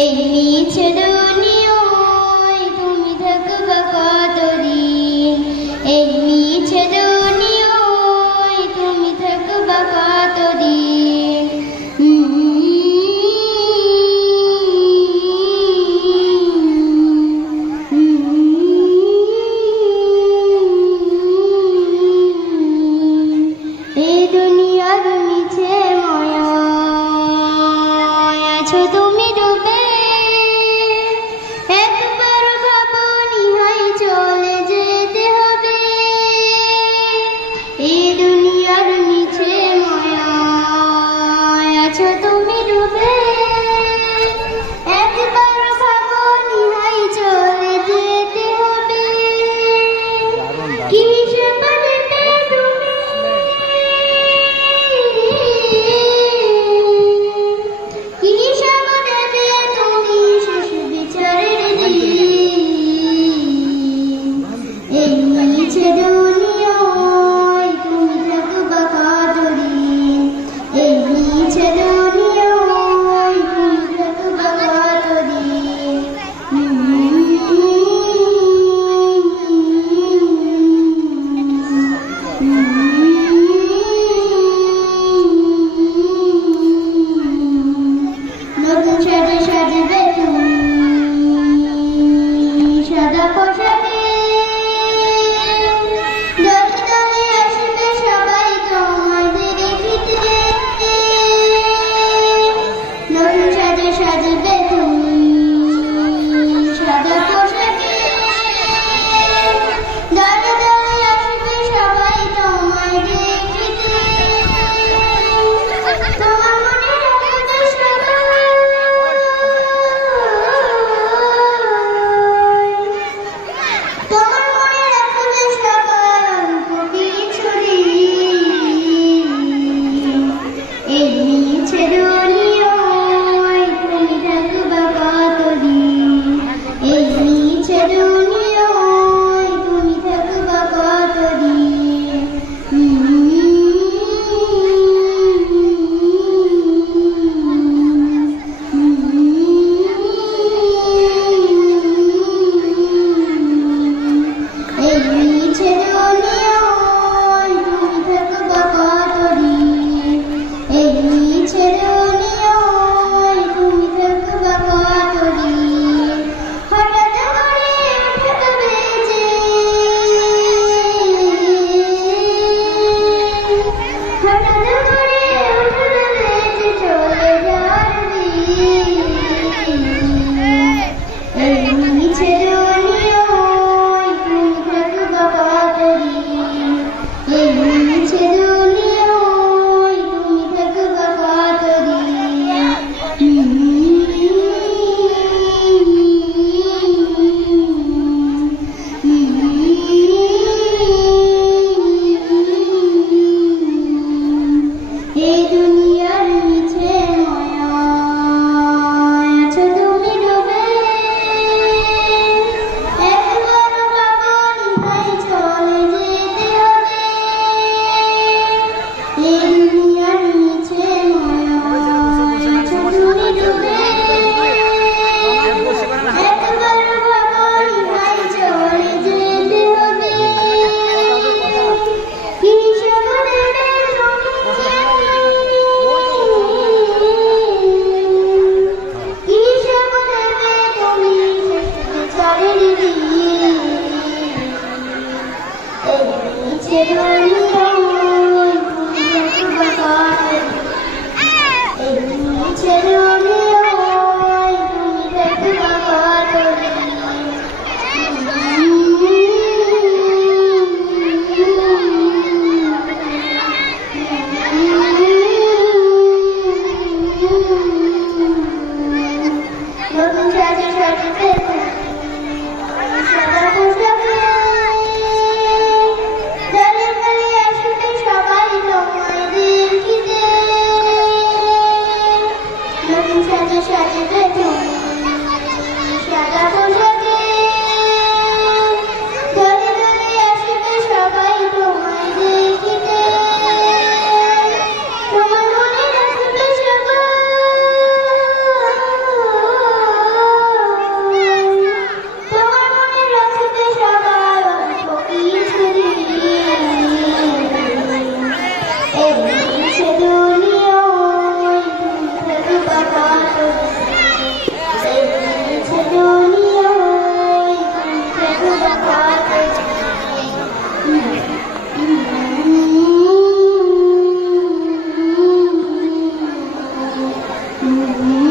এই মিছে দুনিয়ায় তুমি থাকবা কতদিন, এই মিছে দুনিয়ায় তুমি থাকবা কতদিন। এই দুনিয়ার মিছে মায়ায় আছো তুমি ডুবে, একবার ভাবনি হাই চলে যেতে হবে। এই দুনিয়ার মিছে মায়ায় আছো তুমি ডুবে, একবার ভাবনি হাই চলে যেতে হবে। কি হিসেব দেবে তুমি, কি হিসেব দেবে তুমি শেষ বিচারের দিন। এই মিছে দুনিয়ায় তুমি থাকবা কতদিন, এই মিছে দুনিয়ায় তুমি থাকবা কতদিন। নতুন সাজে সাজবে তুমি সাদা পোশাকে, দলে দলে আসবে সবাই তোমাদের দেখিতে। নতুন সাজে সাজবে তুমি সাদা পোশাকে, দলে দলে আসবে সবাই তোমায় দেখিতে। তোমার মনে রাখবে সবাই, তুমি